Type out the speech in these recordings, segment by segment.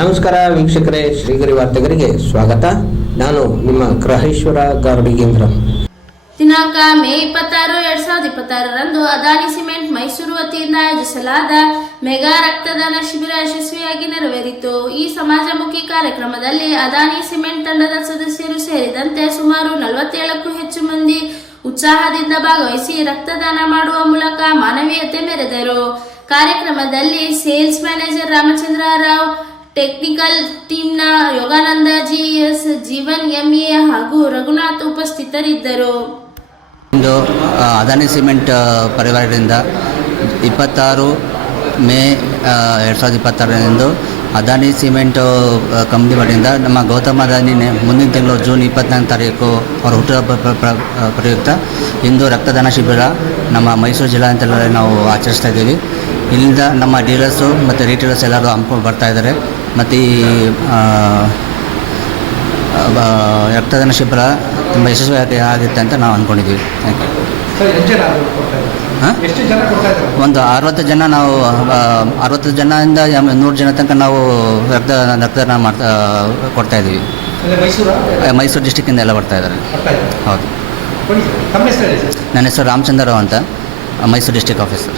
ನಮಸ್ಕಾರ ವೀಕ್ಷಕರೇ, ಶ್ರೀಗರಿ ವಾರ್ತೆಗರಿಗೆ ಸ್ವಾಗತ. ನಾನು ನಿಮ್ಮ ಗ್ರಹೇಶ್ವರ ಗಾರ್ಡಿಗೇಂದ್ರ. ದಿನಾಂಕ ಮೇ 26, 2026ರಂದು ಅದಾನಿ ಸಿಮೆಂಟ್ ಮೈಸೂರು ವತಿಯಿಂದ ಆಯೋಜಿಸಲಾದ ಮೆಗಾ ರಕ್ತದಾನ ಶಿಬಿರ ಯಶಸ್ವಿಯಾಗಿ ನೆರವೇರಿತು. ಈ ಸಮಾಜಮುಖಿ ಕಾರ್ಯಕ್ರಮದಲ್ಲಿ ಅದಾನಿ ಸಿಮೆಂಟ್ ತಂಡದ ಸದಸ್ಯರು ಸೇರಿದಂತೆ ಸುಮಾರು 47ಕ್ಕೂ ಹೆಚ್ಚು ಮಂದಿ ಉತ್ಸಾಹದಿಂದ ಭಾಗವಹಿಸಿ ರಕ್ತದಾನ ಮಾಡುವ ಮೂಲಕ ಮಾನವೀಯತೆ ಮೆರೆದರು. ಕಾರ್ಯಕ್ರಮದಲ್ಲಿ sales manager Ramachandra Rao, technical ಟೀಮ್ನ ಯೋಗಾನಂದ ಜಿಎಸ್, ಜೀವನ್ ಎಂಎ ಹಾಗೂ ರಘುನಾಥ್ ಉಪಸ್ಥಿತರಿದ್ದರು. ಇಂದು ಅದಾನಿ ಸಿಮೆಂಟ್ ಪರಿವಾರದಿಂದ 26 ಮೇ 2026ರಂದು ಅದಾನಿ ಸಿಮೆಂಟ್ ಕಂಪ್ನಿ ವತಿಯಿಂದ ನಮ್ಮ ಗೌತಮ್ ಅದಾನಿ ಮುಂದಿನ ತಿಂಗಳು ಜೂನ್ 24ನೇ ತಾರೀಕು ಅವರ ಹುಟ್ಟುಹಬ್ಬ ಪ್ರಯುಕ್ತ ಇಂದು ರಕ್ತದಾನ ಶಿಬಿರ ನಮ್ಮ ಮೈಸೂರು ಜಿಲ್ಲಾಂತರದಲ್ಲಿ ನಾವು ಆಚರಿಸ್ತಾ ಇದ್ದೀವಿ. ಇಲ್ಲಿಂದ ನಮ್ಮ ಡೀಲರ್ಸು ಮತ್ತು ರಿಟೇಲರ್ಸ್ ಎಲ್ಲರೂ ಹಮ್ಮಿಕೊಂಡು ಬರ್ತಾಯಿದ್ದಾರೆ. ಮತ್ತು ಈ ರಕ್ತದಾನ ಶಿಬಿರ ತುಂಬ ಯಶಸ್ವಿ ಆಗುತ್ತೆ ಅಂತ ನಾವು ಅಂದ್ಕೊಂಡಿದ್ದೀವಿ. Thank you. ಒಂದು 60 ಜನ, ನಾವು 60 ಜನದಿಂದ 100 ಜನ ತನಕ ನಾವು ರಕ್ತದಾನ ಕೊಡ್ತಾಯಿದ್ದೀವಿ. ಮೈಸೂರು ಡಿಸ್ಟಿಕ್ಕಿಂದ ಎಲ್ಲ ಬರ್ತಾಯಿದ್ದಾರೆ. ಹೌದು. ನನ್ನ ಹೆಸರು ರಾಮಚಂದ್ರ ರಾವ್ ಅಂತ, ಮೈಸೂರು ಡಿಸ್ಟಿಕ್ ಆಫೀಸರ್.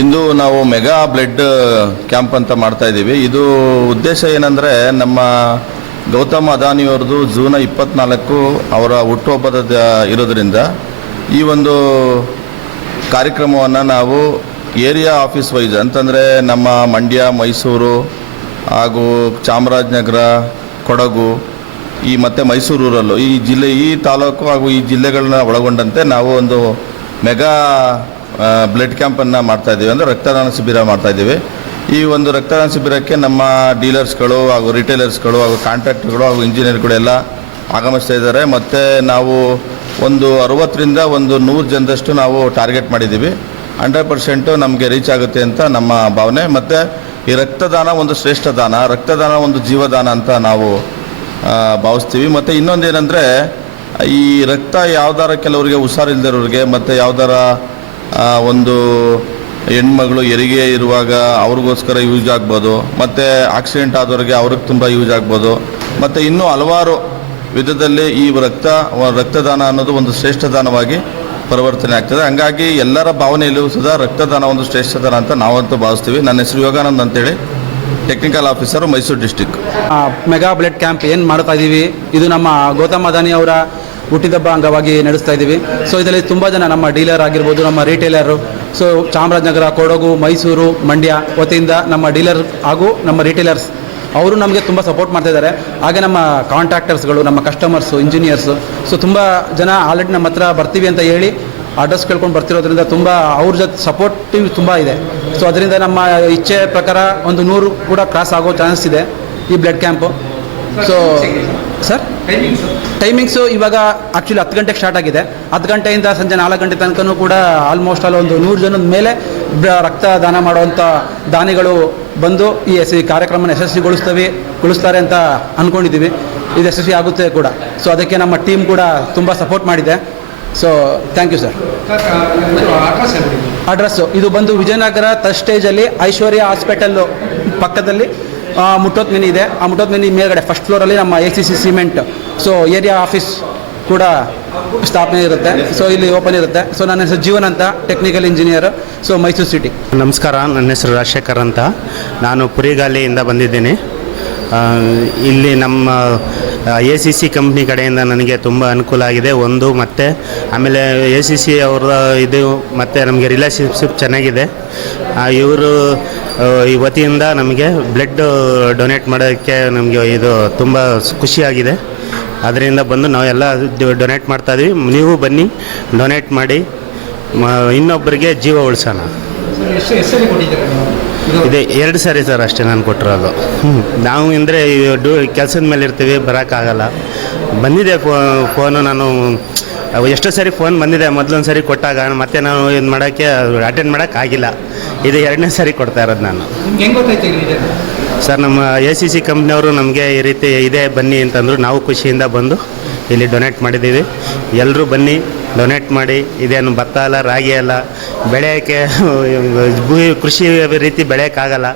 ಇಂದು ನಾವು ಮೆಗಾ ಬ್ಲಡ್ ಕ್ಯಾಂಪ್ ಅಂತ ಮಾಡ್ತಾ ಇದ್ದೀವಿ. ಇದು ಉದ್ದೇಶ ಏನಂದರೆ, ನಮ್ಮ ಗೌತಮ್ ಅದಾನಿಯವ್ರದ್ದು ಜೂನ್ 24 ಅವರ ಹುಟ್ಟುಹಬ್ಬದ ಇರೋದ್ರಿಂದ ಈ ಒಂದು ಕಾರ್ಯಕ್ರಮವನ್ನು ನಾವು ಏರಿಯಾ ಆಫೀಸ್ ವೈಸ್ ಅಂತಂದರೆ ನಮ್ಮ ಮಂಡ್ಯ, ಮೈಸೂರು ಹಾಗೂ ಚಾಮರಾಜನಗರ, ಕೊಡಗು ಮತ್ತು ಮೈಸೂರು ರೂರಲ್ಲು ಈ ತಾಲೂಕು ಹಾಗೂ ಈ ಜಿಲ್ಲೆಗಳನ್ನ ಒಳಗೊಂಡಂತೆ ನಾವು ಒಂದು ಮೆಗಾ ಬ್ಲಡ್ ಕ್ಯಾಂಪನ್ನು ಮಾಡ್ತಾಯಿದ್ದೀವಿ, ಅಂದರೆ ರಕ್ತದಾನ ಶಿಬಿರ ಮಾಡ್ತಾಯಿದ್ದೀವಿ. ಈ ಒಂದು ರಕ್ತದಾನ ಶಿಬಿರಕ್ಕೆ ನಮ್ಮ ಡೀಲರ್ಸ್ಗಳು ಹಾಗೂ ರಿಟೇಲರ್ಸ್ಗಳು ಹಾಗೂ ಕಾಂಟ್ರಾಕ್ಟರ್ಗಳು ಹಾಗೂ ಇಂಜಿನಿಯರ್ಗಳು ಎಲ್ಲ ಆಗಮಿಸ್ತಾ ಇದ್ದಾರೆ. ಮತ್ತು ನಾವು ಒಂದು 60ರಿಂದ 100 ಜನದಷ್ಟು ನಾವು ಟಾರ್ಗೆಟ್ ಮಾಡಿದ್ದೀವಿ. 100% ನಮಗೆ ರೀಚ್ ಆಗುತ್ತೆ ಅಂತ ನಮ್ಮ ಭಾವನೆ. ಮತ್ತು ಈ ರಕ್ತದಾನ ಒಂದು ಶ್ರೇಷ್ಠ ದಾನ, ರಕ್ತದಾನ ಒಂದು ಜೀವದಾನ ಅಂತ ನಾವು ಭಾವಿಸ್ತೀವಿ. ಮತ್ತು ಇನ್ನೊಂದೇನೆಂದರೆ, ಈ ರಕ್ತ ಯಾವ್ದಾರ ಕೆಲವರಿಗೆ ಹುಷಾರಿಲ್ದಿರೋರಿಗೆ ಮತ್ತು ಯಾವ್ದಾರ ಒಂದು ಹೆಣ್ಮಗಳು ಹೆರಿಗೆ ಇರುವಾಗ ಅವ್ರಿಗೋಸ್ಕರ ಯೂಸ್ ಆಗ್ಬೋದು, ಮತ್ತು ಆಕ್ಸಿಡೆಂಟ್ ಆದವ್ರಿಗೆ ಅವ್ರಿಗೆ ತುಂಬ ಯೂಸ್ ಆಗ್ಬೋದು. ಮತ್ತು ಇನ್ನೂ ಹಲವಾರು ವಿಧದಲ್ಲಿ ಈ ರಕ್ತದಾನ ಅನ್ನೋದು ಒಂದು ಶ್ರೇಷ್ಠ ದಾನವಾಗಿ ಪರಿವರ್ತನೆ ಆಗ್ತದೆ. ಹಂಗಾಗಿ ಎಲ್ಲರ ಭಾವನೆಯಲ್ಲೂ ಸುಧಾ ರಕ್ತದಾನ ಒಂದು ಶ್ರೇಷ್ಠ ದಾನ ಅಂತ ನಾವಂತೂ ಭಾವಿಸ್ತೀವಿ. ನನ್ನ ಹೆಸರು ಯೋಗಾನಂದ್ ಅಂತೇಳಿ, technical officer, Mysuru district. Mega blood camp ಏನು ಮಾಡ್ತಾ ಇದ್ದೀವಿ, ಇದು ನಮ್ಮ ಗೌತಮ್ ಅದಾನಿ ಅವರ ಹುಟ್ಟಿದಬ್ಬ ಅಂಗವಾಗಿ ನಡೆಸ್ತಾ ಇದ್ದೀವಿ. ಸೊ ಇದರಲ್ಲಿ ತುಂಬ ಜನ ನಮ್ಮ ಡೀಲರ್ ಆಗಿರ್ಬೋದು, ನಮ್ಮ ರಿಟೇಲರು, ಸೊ ಚಾಮರಾಜನಗರ, ಕೊಡಗು, ಮೈಸೂರು, ಮಂಡ್ಯ ವತಿಯಿಂದ ನಮ್ಮ ಡೀಲರ್ ಹಾಗೂ ನಮ್ಮ ರಿಟೇಲರ್ಸ್ ಅವರು ನಮಗೆ ತುಂಬ ಸಪೋರ್ಟ್ ಮಾಡ್ತಾಯಿದ್ದಾರೆ. ಹಾಗೆ ನಮ್ಮ ಕಾಂಟ್ರಾಕ್ಟರ್ಸ್ಗಳು, ನಮ್ಮ ಕಸ್ಟಮರ್ಸು, ಇಂಜಿನಿಯರ್ಸು, ಸೊ ತುಂಬ ಜನ ಆಲ್ರೆಡಿ ನಮ್ಮ ಹತ್ರ ಬರ್ತೀವಿ ಅಂತ ಹೇಳಿ ಅಡ್ರೆಸ್ ಕೇಳ್ಕೊಂಡು ಬರ್ತಿರೋದ್ರಿಂದ ತುಂಬ ಅವ್ರ ಜೊತೆ ಸಪೋರ್ಟಿವ್ ತುಂಬ ಇದೆ. ಸೊ ಅದರಿಂದ ನಮ್ಮ ಇಚ್ಛೆ ಪ್ರಕಾರ ಒಂದು 100 ಕೂಡ ಕ್ರಾಸ್ ಆಗೋ ಚಾನ್ಸ್ ಇದೆ ಈ blood camp. So sir, timings ಇವಾಗ ಆ್ಯಕ್ಚುಲಿ 10 ಗಂಟೆಗೆ ಸ್ಟಾರ್ಟ್ ಆಗಿದೆ. 10 ಗಂಟೆಯಿಂದ ಸಂಜೆ 4 ಗಂಟೆ ತನಕನೂ ಕೂಡ ಆಲ್ಮೋಸ್ಟ್ ಒಂದು 100 ಜನದ ಮೇಲೆ ರಕ್ತದಾನ ಮಾಡುವಂಥ ದಾನಿಗಳು ಬಂದು ಈ ಕಾರ್ಯಕ್ರಮನ ಯಶಸ್ವಿಗೊಳಿಸ್ತಾರೆ ಅಂತ ಅಂದ್ಕೊಂಡಿದ್ದೀವಿ. ಇದು ಯಶಸ್ವಿ ಆಗುತ್ತೆ ಕೂಡ. ಸೊ ಅದಕ್ಕೆ ನಮ್ಮ ಟೀಮ್ ಕೂಡ ತುಂಬ ಸಪೋರ್ಟ್ ಮಾಡಿದೆ. So thank you sir. Address ಇದು ಬಂದು ವಿಜಯನಗರ ಥರ್ಡ್ ಸ್ಟೇಜಲ್ಲಿ ಐಶ್ವರ್ಯ ಹಾಸ್ಪಿಟಲ್ಲು ಪಕ್ಕದಲ್ಲಿ ಮುಟ್ಟೋತ್ ಮಿನಿ ಇದೆ. ಆ ಮುಟ್ಟೋತ್ ಮಿನಿ ಮೇಲ್ಗಡೆ ಫಸ್ಟ್ ಫ್ಲೋರಲ್ಲಿ ನಮ್ಮ ACC ಸಿಮೆಂಟ್ ಏರಿಯಾ ಆಫೀಸ್ ಕೂಡ ಸ್ಥಾಪನೆ ಇರುತ್ತೆ. ಸೊ ಇಲ್ಲಿ ಓಪನ್ ಇರುತ್ತೆ. ಸೊ ನನ್ನ ಹೆಸರು ಜೀವನ್ ಅಂತ, technical engineer, so Mysuru city. ನಮಸ್ಕಾರ, ನನ್ನ ಹೆಸರು ರಾಜಶೇಖರ್ ಅಂತ, ನಾನು ಪುರಿಗಾಲಿಯಿಂದ ಬಂದಿದ್ದೀನಿ. ಇಲ್ಲಿ ನಮ್ಮ ACC ಕಂಪ್ನಿ ಕಡೆಯಿಂದ ನನಗೆ ತುಂಬ ಅನುಕೂಲ ಆಗಿದೆ ಒಂದು. ಮತ್ತು ಆಮೇಲೆ ACC ಅವರ ಇದು ಮತ್ತು ನಮಗೆ ರಿಲೇಷನ್ಶಿಪ್ ಚೆನ್ನಾಗಿದೆ. ಇವರು ಈ ವತಿಯಿಂದ ನಮಗೆ ಬ್ಲಡ್ ಡೊನೇಟ್ ಮಾಡೋಕ್ಕೆ ನಮಗೆ ಇದು ತುಂಬ ಖುಷಿಯಾಗಿದೆ. ಅದರಿಂದ ಬಂದು ನಾವೆಲ್ಲ ಡೊನೇಟ್ ಮಾಡ್ತಾಯಿದ್ವಿ. ನೀವು ಬನ್ನಿ, ಡೊನೇಟ್ ಮಾಡಿ, ಇನ್ನೊಬ್ಬರಿಗೆ ಜೀವ ಉಳಿಸೋಣ. ಇದೆ 2 ಸಾರಿ ಸರ್ ಅಷ್ಟೇ ನಾನು ಕೊಟ್ಟಿರೋದು. ನಾವು ಅಂದರೆ ಕೆಲಸದ ಮೇಲೆ ಇರ್ತೀವಿ, ಬರೋಕ್ಕಾಗಲ್ಲ. ಬಂದಿದೆ ಫೋನು, ನಾನು ಎಷ್ಟೋ ಸಾರಿ ಫೋನ್ ಬಂದಿದೆ. ಮೊದಲೊಂದು ಸಾರಿ ಕೊಟ್ಟಾಗ ಮತ್ತೆ ನಾನು ಇದು ಮಾಡೋಕ್ಕೆ ಅಟೆಂಡ್ ಮಾಡೋಕ್ಕಾಗಿಲ್ಲ. ಇದು 2ನೇ ಸಾರಿ ಕೊಡ್ತಾ ಇರೋದು ನಾನು. ಸರ್, ನಮ್ಮ ACC ಕಂಪ್ನಿಯವರು ನಮಗೆ ಈ ರೀತಿ ಇದೆ ಬನ್ನಿ ಅಂತಂದರು. ನಾವು ಖುಷಿಯಿಂದ ಬಂದು ಇಲ್ಲಿ ಡೊನೇಟ್ ಮಾಡಿದ್ದೀವಿ. ಎಲ್ಲರೂ ಬನ್ನಿ, ಡೊನೇಟ್ ಮಾಡಿ. ಇದೇನು ಭತ್ತ ಅಲ್ಲ, ರಾಗಿ ಅಲ್ಲ, ಬೆಳೆಯೋಕ್ಕೆ ಕೃಷಿ ರೀತಿ ಬೆಳೆಯೋಕ್ಕಾಗಲ್ಲ.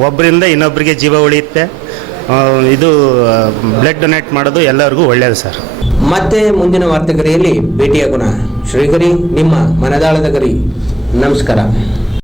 ಒಬ್ಬರಿಂದ ಇನ್ನೊಬ್ಬರಿಗೆ ಜೀವ ಉಳಿಯುತ್ತೆ. ಇದು ಬ್ಲಡ್ ಡೊನೇಟ್ ಮಾಡೋದು ಎಲ್ಲರಿಗೂ ಒಳ್ಳೆಯದು ಸರ್. ಮತ್ತೆ ಮುಂದಿನ ವಾರ್ತೆಗರಿಯಲ್ಲಿ ಭೇಟಿಯಾಗೋಣ. ಶ್ರೀಗರಿ ನಿಮ್ಮ ಮನದಾಳದ ಗರಿ. ನಮಸ್ಕಾರ.